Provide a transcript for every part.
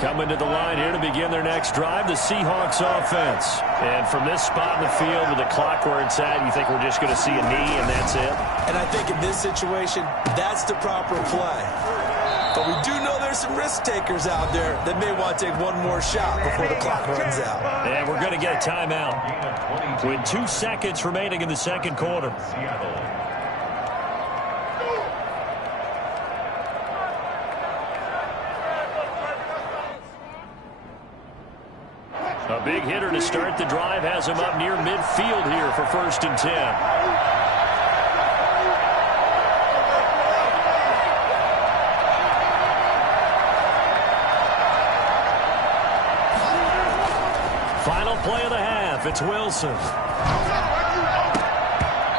Coming to the line here to begin their next drive, the Seahawks offense. And from this spot in the field with the clock where it's at, you think we're just going to see a knee and that's it? And I think in this situation, that's the proper play. But we do know there's some risk takers out there that may want to take one more shot before the clock runs out. And we're going to get a timeout with 2 seconds remaining in the second quarter. A big hitter to start the drive has him up near midfield here for 1st and 10. Final play of the half. It's Wilson.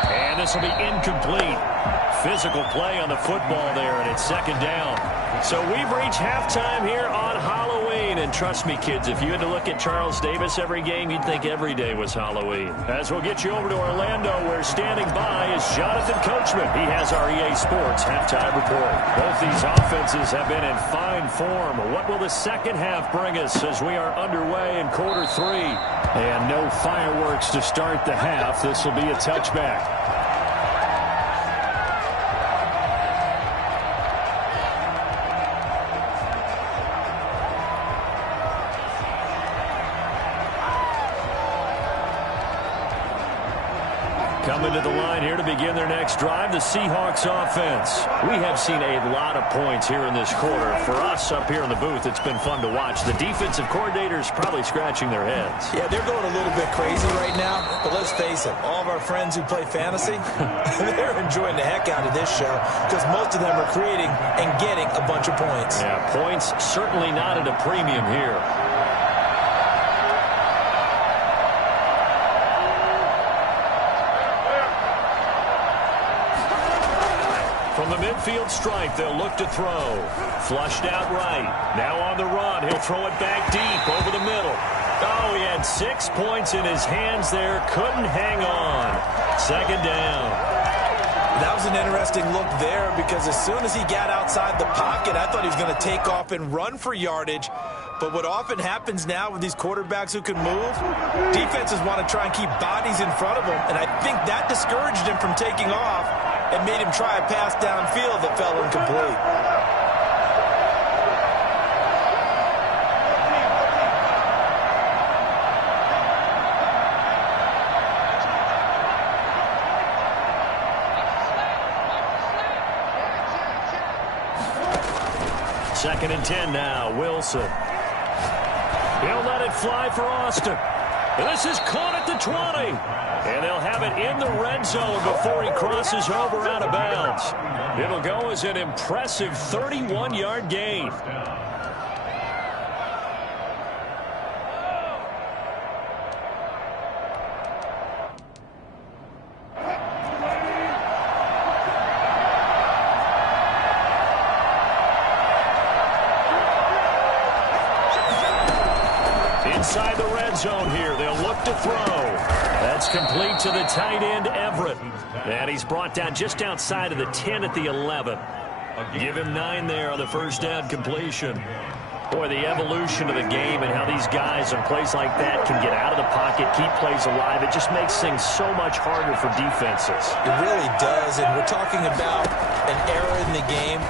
And this will be incomplete. Physical play on the football there, and it's 2nd down. So we've reached halftime here on Halloween. And trust me, kids, if you had to look at Charles Davis every game, you'd think every day was Halloween. As we'll get you over to Orlando, where standing by is Jonathan Coachman. He has our EA Sports halftime report. Both these offenses have been in fine form. What will the second half bring us as we are underway in quarter 3? And no fireworks to start the half. This will be a touchback. Coming to the line here to begin their next drive, the Seahawks offense. We have seen a lot of points here in this quarter. For us up here in the booth, it's been fun to watch. The defensive coordinators probably scratching their heads. Yeah, they're going a little bit crazy right now, but let's face it, all of our friends who play fantasy, they're enjoying the heck out of this show because most of them are creating and getting a bunch of points. Yeah, points certainly not at a premium here. From the midfield stripe, they'll look to throw. Flushed out right. Now on the run. He'll throw it back deep over the middle. Oh, he had 6 points in his hands there. Couldn't hang on. 2nd down. That was an interesting look there because as soon as he got outside the pocket, I thought he was going to take off and run for yardage. But what often happens now with these quarterbacks who can move, defenses want to try and keep bodies in front of them. And I think that discouraged him from taking off and made him try a pass downfield that fell incomplete. Second and 10 now. Wilson. He'll let it fly for Austin. And this is caught at the 20. And they'll have it in the red zone before he crosses over out of bounds. It'll go as an impressive 31-yard gain. Inside the red zone here, they'll look to throw. That's complete to the tight end, Everett. And he's brought down just outside of the 10 at the 11. Give him 9 there on the first down completion. Boy, the evolution of the game and how these guys in plays like that can get out of the pocket, keep plays alive, it just makes things so much harder for defenses. It really does, and we're talking about an era in the game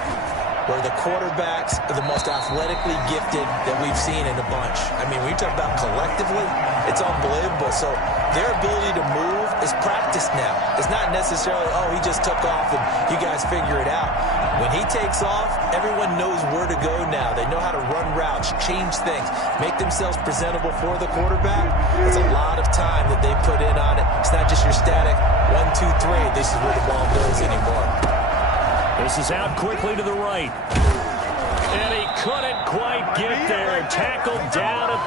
where the quarterbacks are the most athletically gifted that we've seen in a bunch. I mean, when you talk about collectively, it's unbelievable. So their ability to move is practiced now. It's not necessarily, oh, he just took off and you guys figure it out. When he takes off, everyone knows where to go now. They know how to run routes, change things, make themselves presentable for the quarterback. It's a lot of time that they put in on it. It's not just your static 1, 2, 3. This is where the ball goes anymore. This is out quickly to the right. And he couldn't quite get there. Tackled down at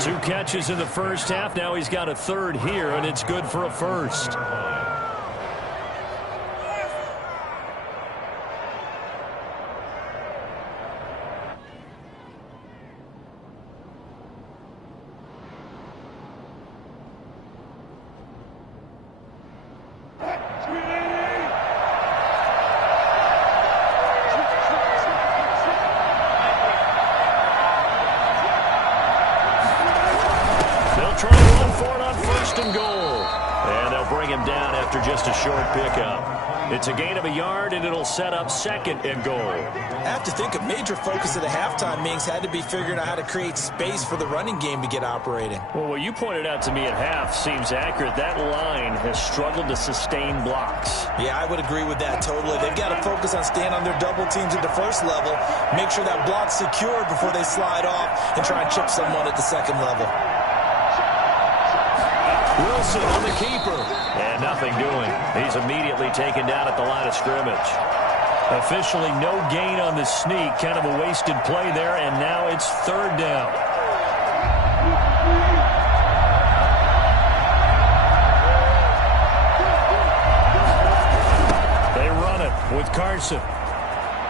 the 1. 2 catches in the first half. Now he's got a 3rd here, and it's good for a 1st. They'll try to run for it on 1st and goal. And they'll bring him down after just a short pickup. It's a gain of a yard, and it'll set up 2nd and goal. I have to think a major focus of the halftime meetings had to be figuring out how to create space for the running game to get operating. Well, what you pointed out to me at half seems accurate. That line has struggled to sustain blocks. Yeah, I would agree with that totally. They've got to focus on staying on their double teams at the 1st level, make sure that block's secure before they slide off and try and chip someone at the 2nd level. Wilson on the keeper. And nothing doing. He's immediately taken down at the line of scrimmage. Officially no gain on the sneak. Kind of a wasted play there, and now it's 3rd down. They run it with Carson.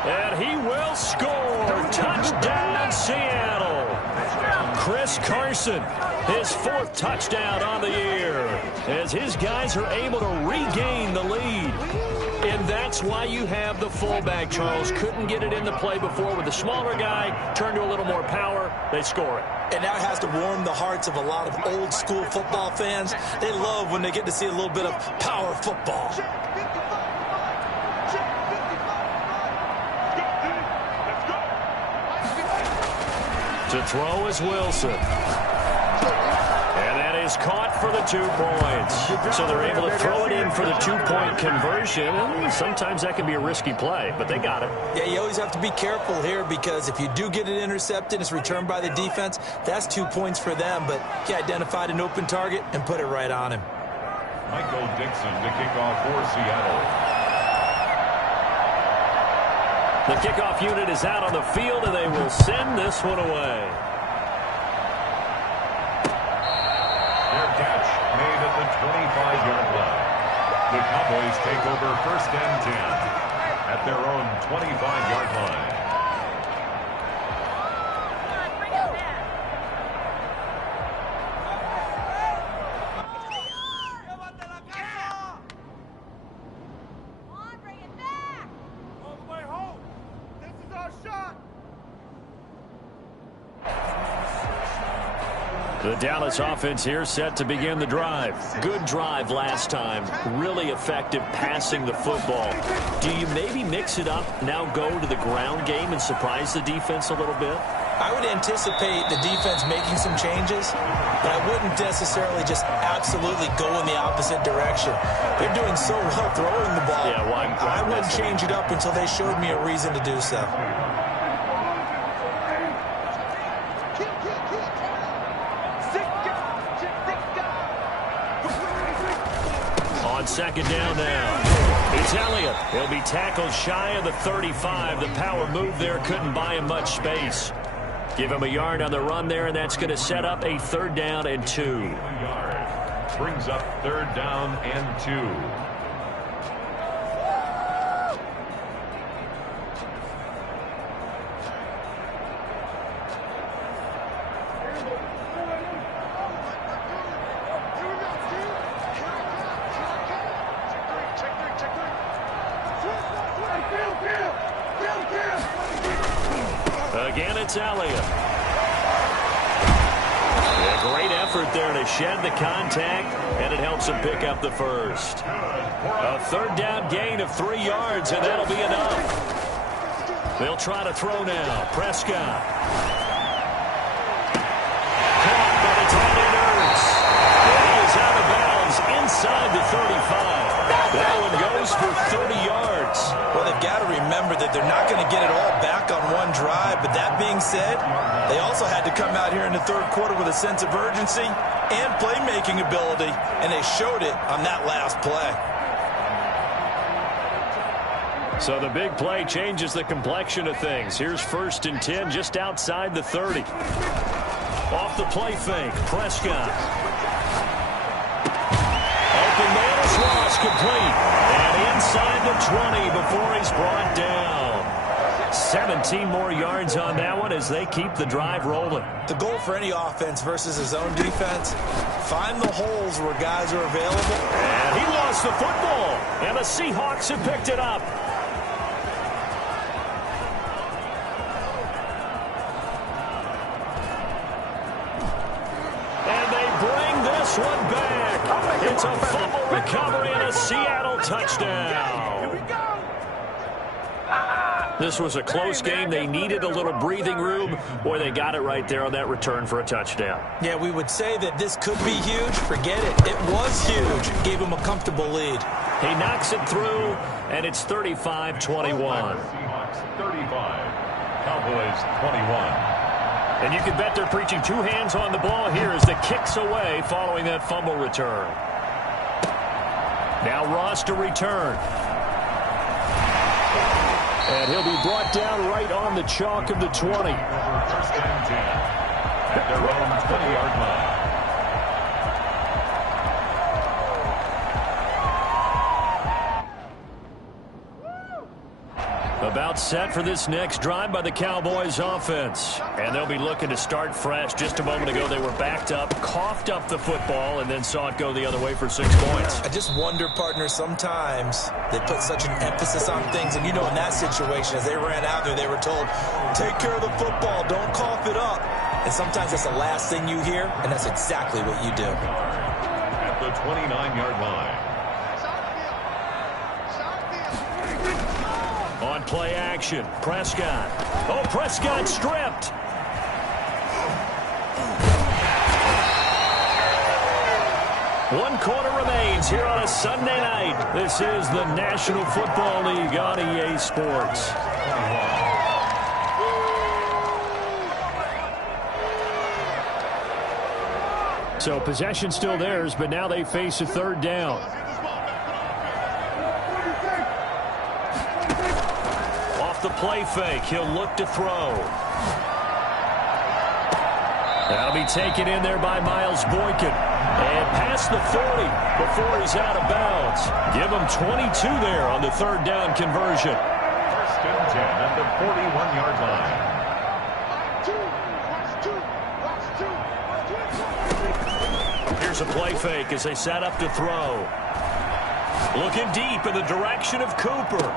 And he will score. Touchdown, Seattle. Chris Carson, his 4th touchdown on the year, as his guys are able to regain the lead. And that's why you have the fullback, Charles. Couldn't get it into play before with the smaller guy. Turned to a little more power. They score it. And that has to warm the hearts of a lot of old-school football fans. They love when they get to see a little bit of power football. To throw is Wilson. And that is caught for the 2 points. So they're able to throw it in for the 2-point conversion. And sometimes that can be a risky play, but they got it. Yeah, you always have to be careful here because if you do get it intercepted, it's returned by the defense, that's 2 points for them. But he identified an open target and put it right on him. Michael Dixon to kick off for Seattle. The kickoff unit is out on the field, and they will send this one away. Their catch made at the 25-yard line. The Cowboys take over 1st and 10 at their own 25-yard line. The Dallas offense here set to begin the drive. Good drive last time. Really effective passing the football. Do you maybe mix it up, now go to the ground game and surprise the defense a little bit? I would anticipate the defense making some changes, but I wouldn't necessarily just absolutely go in the opposite direction. They're doing so well throwing the ball. Yeah, well, I wouldn't change it up until they showed me a reason to do so. On 2nd down now. It's Elliott. He'll be tackled shy of the 35. The power move there couldn't buy him much space. Give him a yard on the run there, and that's going to set up a 3rd down and 2. Brings up 3rd down and 2. Again, it's Elliott. A great effort there to shed the contact, and it helps him pick up the 1st. A 3rd down gain of 3 yards, and that'll be enough. They'll try to throw now. Prescott. Caught by the tight end Ertz. And he is out of bounds inside the 35. That one goes for 30 yards. Well, they've got to remember that they're not going to get it all back on one drive. But that being said, they also had to come out here in the 3rd quarter with a sense of urgency and playmaking ability, and they showed it on that last play. So the big play changes the complexion of things. Here's 1st and 10 just outside the 30. Off the play fake, Prescott. Open man is Ross, complete. And inside the 20 before he's brought down. 17 more yards on that one as they keep the drive rolling. The goal for any offense versus his own defense, find the holes where guys are available. And he lost the football, and the Seahawks have picked it up. And they bring this one back. It's a fumble recovery and a Seattle touchdown. Here we go. This was a close game. They needed a little breathing room. Boy, they got it right there on that return for a touchdown. Yeah, we would say that this could be huge. Forget it. It was huge. Gave him a comfortable lead. He knocks it through, and it's 35-21. Seahawks 35, Cowboys 21. And you can bet they're preaching two hands on the ball here as the kick's away following that fumble return. Now Ross to return. And he'll be brought down right on the chalk of the 20. First and 10 at their own 20-yard line. About set for this next drive by the Cowboys offense. And they'll be looking to start fresh. Just a moment ago, they were backed up, coughed up the football, and then saw it go the other way for 6 points. I just wonder, partner, sometimes they put such an emphasis on things. And, you know, in that situation, as they ran out there, they were told, take care of the football, don't cough it up. And sometimes that's the last thing you hear, and that's exactly what you do. At the 29-yard line. On play action, Prescott. Oh, Prescott stripped. One quarter remains here on a Sunday night. This is the National Football League on EA Sports. So possession still theirs, but now they face a third down. The play fake. He'll look to throw. That'll be taken in there by Miles Boykin. And past the 40 before he's out of bounds. Give him 22 there on the third down conversion. First and 10 at the 41-yard line. Here's a play fake as they set up to throw. Looking deep in the direction of Cooper.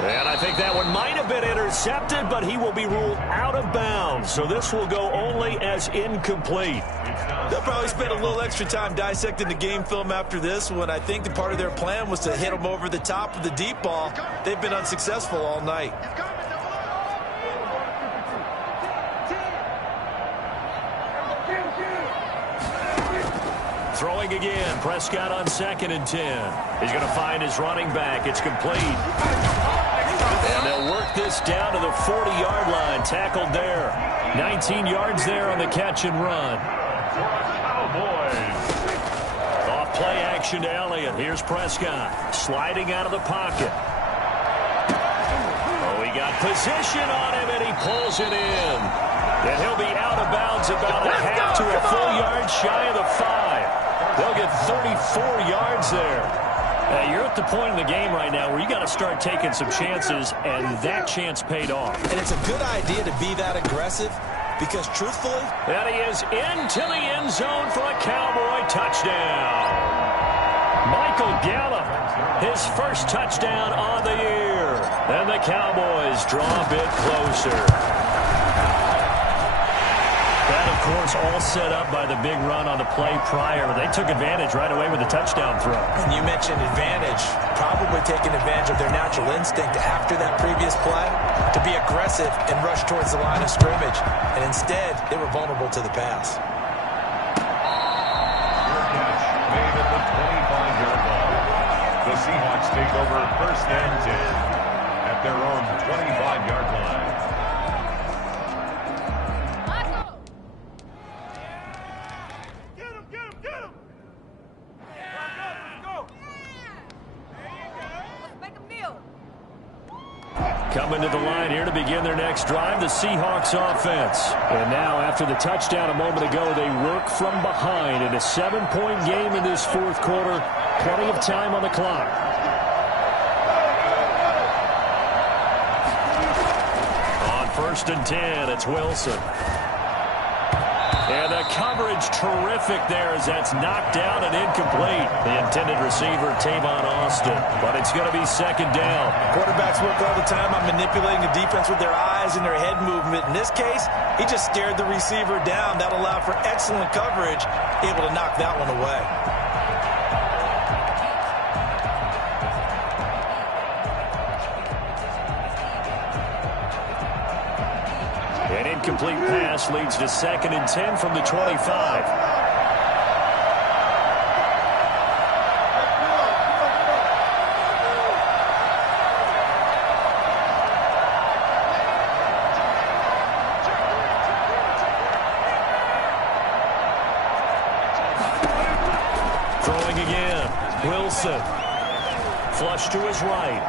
And I think that one might have been intercepted, but he will be ruled out of bounds. So this will go only as incomplete. They'll probably spend a little extra time dissecting the game film after this one. I think the part of their plan was to hit him over the top of the deep ball. They've been unsuccessful all night. Throwing again. Prescott on 2nd and 10. He's going to find his running back. It's complete. And they'll work this down to the 40-yard line. Tackled there. 19 yards there on the catch and run. Cowboys. Off play action to Elliott. Here's Prescott. Sliding out of the pocket. Oh, he got position on him, and he pulls it in. And he'll be out of bounds about a half to a full yard shy of the 5. They'll get 34 yards there. You're at the point in the game right now where you got to start taking some chances, and that chance paid off. And it's a good idea to be that aggressive because, truthfully, and he is into the end zone for a Cowboy touchdown. Michael Gallup, his first touchdown on the year. And the Cowboys draw a bit closer. That, of course, all set up by the big run on the play prior. They took advantage right away with the touchdown throw. And you mentioned advantage, probably taking advantage of their natural instinct after that previous play to be aggressive and rush towards the line of scrimmage. And instead, they were vulnerable to the pass. Your catch made at the 25-yard line. The Seahawks take over first and 10 at their own 25-yard line. Coming to the line here to begin their next drive, the Seahawks offense. And now, after the touchdown a moment ago, they work from behind in a 7-point game in this fourth quarter. Plenty of time on the clock. On 1st and 10, it's Wilson. And the coverage terrific there as that's knocked down and incomplete. The intended receiver, Tavon Austin. But it's going to be second down. Quarterbacks work all the time on manipulating the defense with their eyes and their head movement. In this case, he just stared the receiver down. That allowed for excellent coverage, able to knock that one away. An incomplete pass leads to 2nd and 10 from the 25. Throwing again. Wilson. Flush to his right.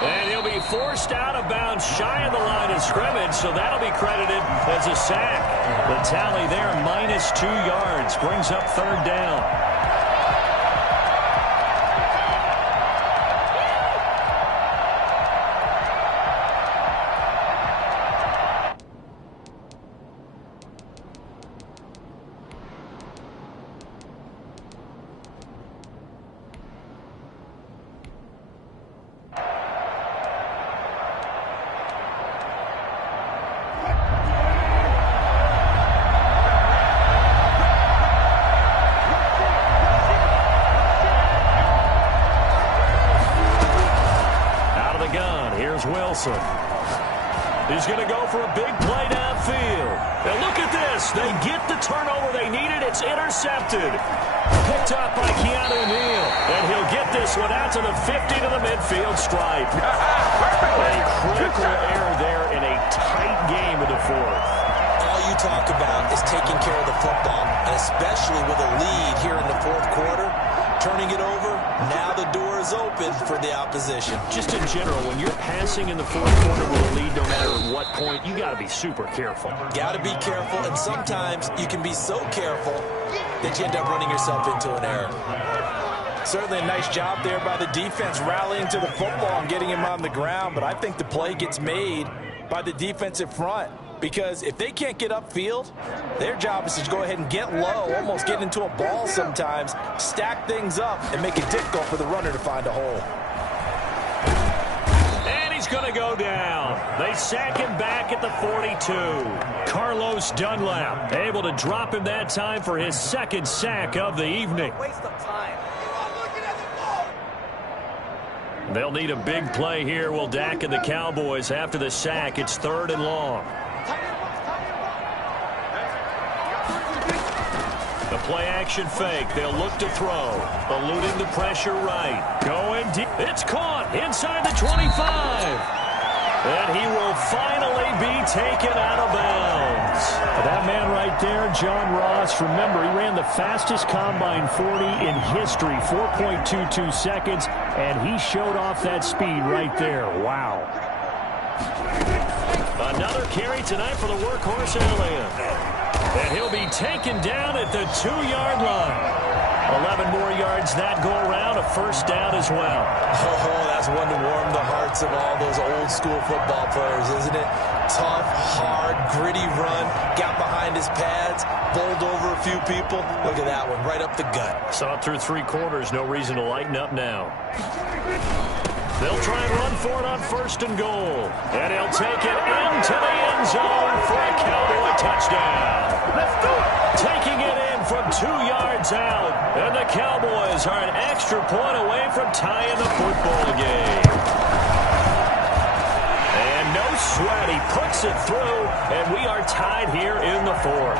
And he'll be forced out of bounds shy of the line of scrimmage, so that'll be credited as a sack. The tally there, -2 yards, brings up 3rd down. Wilson. He's going to go for a big play downfield. And look at this. They get the turnover they needed. It's intercepted. Picked up by Keanu Neal. And he'll get this one out to the 50 to the midfield stripe. A critical error there in a tight game in the 4th. All you talk about is taking care of the football, and especially with a lead here in the 4th quarter. Turning it over, now the door is open for the opposition. Just in general, when you're passing in the 4th quarter with a lead, no matter at what point, you got to be super careful. Got to be careful, and sometimes you can be so careful that you end up running yourself into an error. Certainly a nice job there by the defense, rallying to the football and getting him on the ground, but I think the play gets made by the defensive front. Because if they can't get upfield, their job is to go ahead and get low, almost get into a ball sometimes, stack things up, and make it difficult for the runner to find a hole. And he's going to go down. They sack him back at the 42. Carlos Dunlap able to drop him that time for his 2nd sack of the evening. Waste of time. They'll need a big play here, will Dak and the Cowboys after the sack. It's 3rd and long. The play-action fake. They'll look to throw. Eluding the pressure right. Going deep. It's caught inside the 25. And he will finally be taken out of bounds. That man right there, John Ross, remember, he ran the fastest combine 40 in history, 4.22 seconds, and he showed off that speed right there. Wow. Another carry tonight for the workhorse Elliott. And he'll be taken down at the 2-yard line. 11 more yards that go around, a 1st down as well. Oh, that's one to warm the hearts of all those old school football players, isn't it? Tough, hard, gritty run, got behind his pads, bowled over a few people. Look at that one, right up the gut. Saw it through 3 quarters, no reason to lighten up now. They'll try and run for it on 1st and goal. And he'll take it into the end zone for a Cowboy touchdown. Let's do it. Taking it in from 2 yards out. And the Cowboys are an extra point away from tying the football game. And no sweat. He puts it through. And we are tied here in the 4th.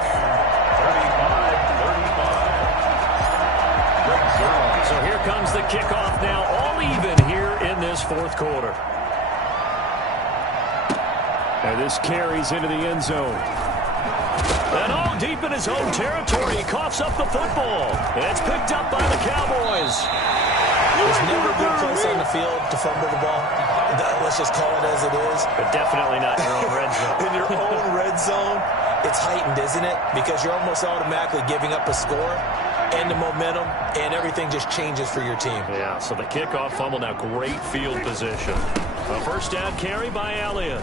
35-35. So here comes the kickoff now, all even here in this 4th quarter. And this carries into the end zone. And all deep in his own territory, he coughs up the football. And it's picked up by the Cowboys. There's never a good place on the field to fumble the ball. Let's just call it as it is. But definitely not in your own red zone. In your own red zone, it's heightened, isn't it? Because you're almost automatically giving up a score and the momentum, and everything just changes for your team. Yeah, so the kickoff fumble, now great field position. A 1st down carry by Elliott.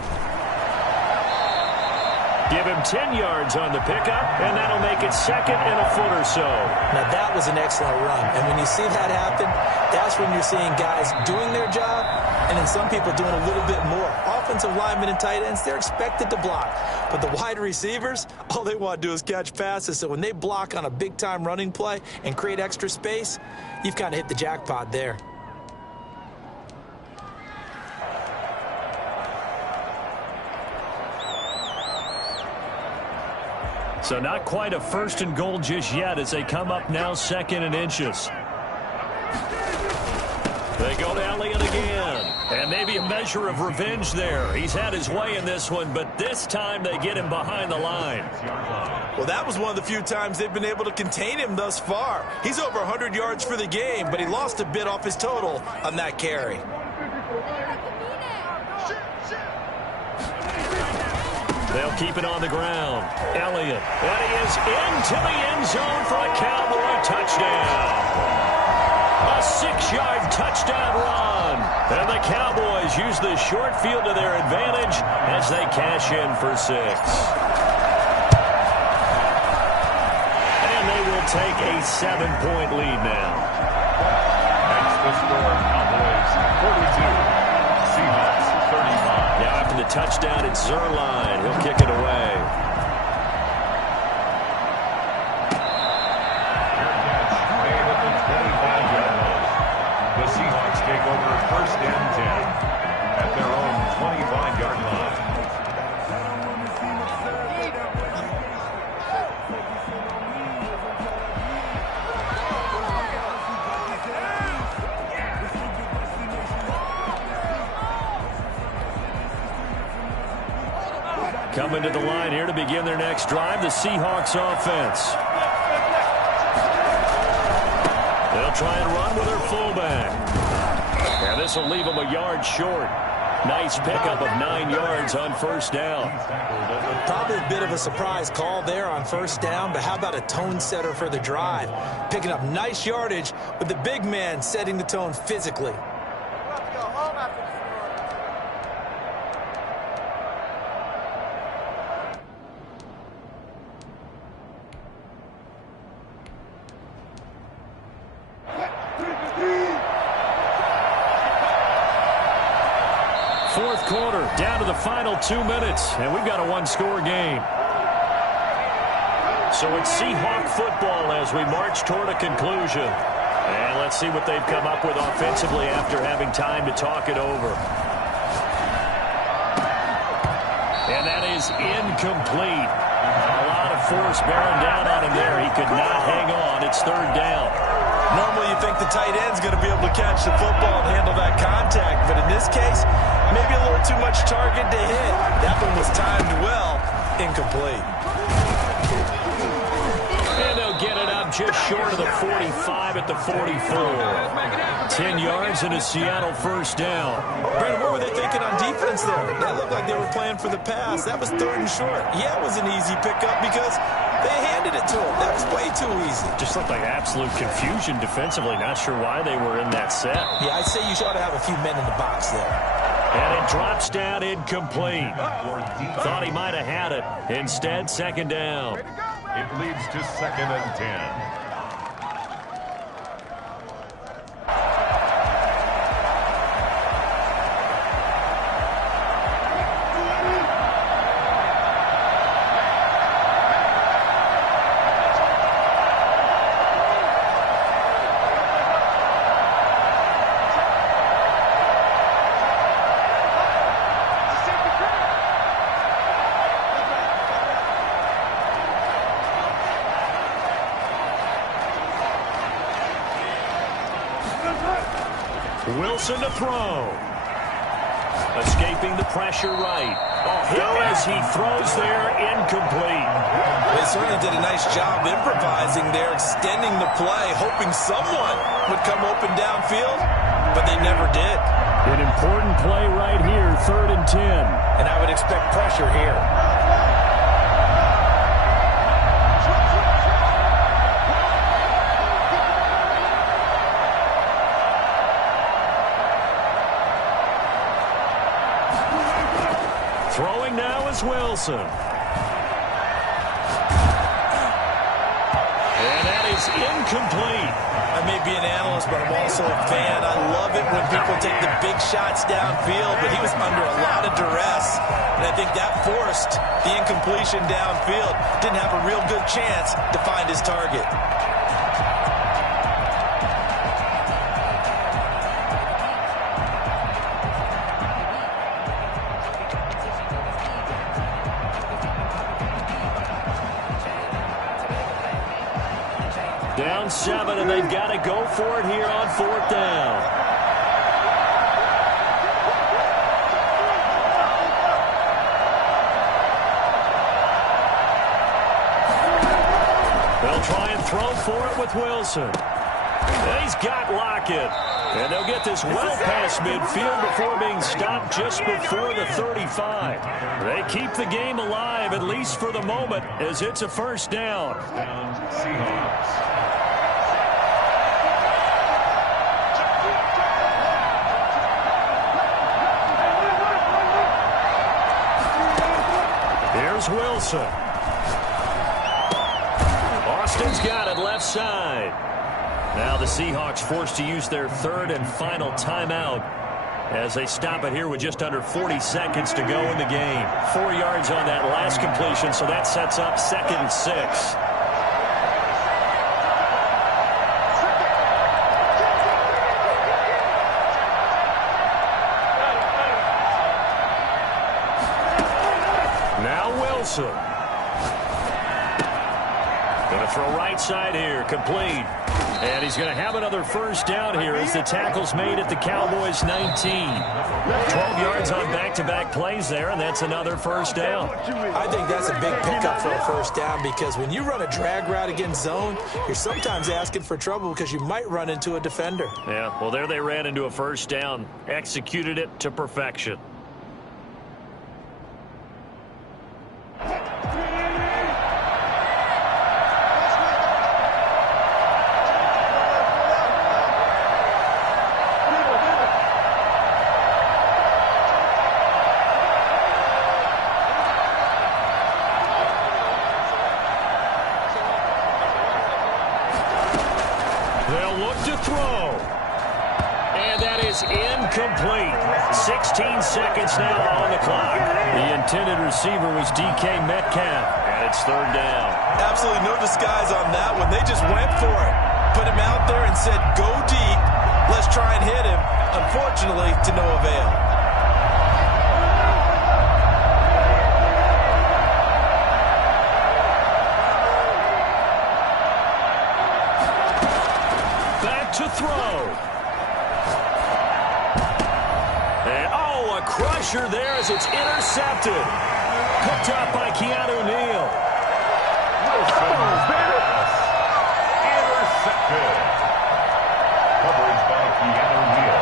Give him 10 yards on the pickup, and that'll make it 2nd and a foot or so. Now, that was an excellent run. And when you see that happen, that's when you're seeing guys doing their job and then some people doing a little bit more. Offensive linemen and tight ends, they're expected to block. But the wide receivers, all they want to do is catch passes. So when they block on a big-time running play and create extra space, you've kind of hit the jackpot there. So not quite a 1st and goal just yet as they come up now 2nd and inches. They go to Elliott again. And maybe a measure of revenge there. He's had his way in this one, but this time they get him behind the line. Well, that was one of the few times they've been able to contain him thus far. He's over 100 yards for the game, but he lost a bit off his total on that carry. They'll keep it on the ground. Elliott. And he is into the end zone for a Cowboy touchdown. A 6-yard touchdown run. And the Cowboys use the short field to their advantage as they cash in for 6. And they will take a 7-point lead now. That's the score. Cowboys 42. Seahawks 35. Now after the touchdown, it's Zuerlein. He'll kick it away. The Seahawks take over 1st and 10 at their own 25-yard line. Coming to the line here to begin their next drive, the Seahawks offense. They'll try and run with their fullback. And this will leave them a yard short. Nice pickup of 9 yards on 1st down. Probably a bit of a surprise call there on 1st down, but how about a tone setter for the drive? Picking up nice yardage with the big man setting the tone physically. Fourth quarter, down to the final 2 minutes, and we've got a 1-score game. So it's Seahawk football as we march toward a conclusion. And let's see what they've come up with offensively after having time to talk it over. And that is incomplete. A lot of force bearing down on him there. He could not hang on. It's 3rd down. Normally you think the tight end's going to be able to catch the football and handle that contact, but in this case, maybe a little too much target to hit. That one was timed well, incomplete. And they'll get it up just short of the 45 at the 44. 10 yards and a Seattle 1st down. Brandon, what were they thinking on defense there? That looked like they were playing for the pass. That was 3rd and short. Yeah, it was an easy pickup because they handed it to him. That was way too easy. Just looked like absolute confusion defensively. Not sure why they were in that set. Yeah, I'd say you ought to have a few men in the box there. And it drops down incomplete. Thought he might have had it. Instead, 2nd down. It leads to 2nd and 10. Wilson to throw. Escaping the pressure right. Hill as he throws there, incomplete. They certainly did a nice job improvising there, extending the play, hoping someone would come open downfield, but they never did. An important play right here, 3rd and 10. And I would expect pressure here. Throwing now is Wilson. is incomplete. I may be an analyst, but I'm also a fan. I love it when people take the big shots downfield, but he was under a lot of duress, and I think that forced the incompletion downfield. Didn't have a real good chance to find his target. Down 7, and they've got to go for it here on 4th down. They'll try and throw for it with Wilson. And he's got Lockett. And they'll get this well past midfield before being stopped just before the 35. They keep the game alive, at least for the moment, as it's a 1st down. Seahawks. Here's Wilson. Austin's got it left side. Now the Seahawks forced to use their 3rd and final timeout as they stop it here with just under 40 seconds to go in the game. 4 yards on that last completion, so that sets up 2nd and 6. Now Wilson. Going to throw right side here, complete. And he's going to have another 1st down here as the tackle's made at the Cowboys' 19. 12 yards on back-to-back plays there, and that's another 1st down. I think that's a big pickup for a 1st down because when you run a drag route against zone, you're sometimes asking for trouble because you might run into a defender. Yeah, well, there they ran into a 1st down, executed it to perfection. They'll look to throw. And that is incomplete. 16 seconds now on the clock. The intended receiver was DK Metcalf, and it's 3rd down. Absolutely no disguise on that one. They just went for it. Put him out there and said, go deep. Let's try and hit him. Unfortunately, to no avail. To throw. And, a crusher there as it's intercepted. Picked up by Keanu Neal. Intercepted. Coverage by Keanu Neal.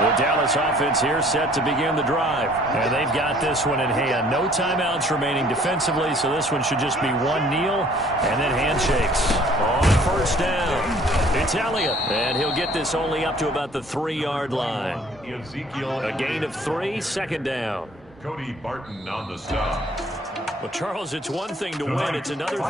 The Dallas offense here set to begin the drive. And they've got this one in hand. No timeouts remaining defensively, so this one should just be one kneel and then handshakes. On 1st down, it's Elliott. And he'll get this only up to about the 3-yard line. Ezekiel. A gain of 3, 2nd down. Cody Barton on the stop. Well, Charles, it's one thing to win. It's another thing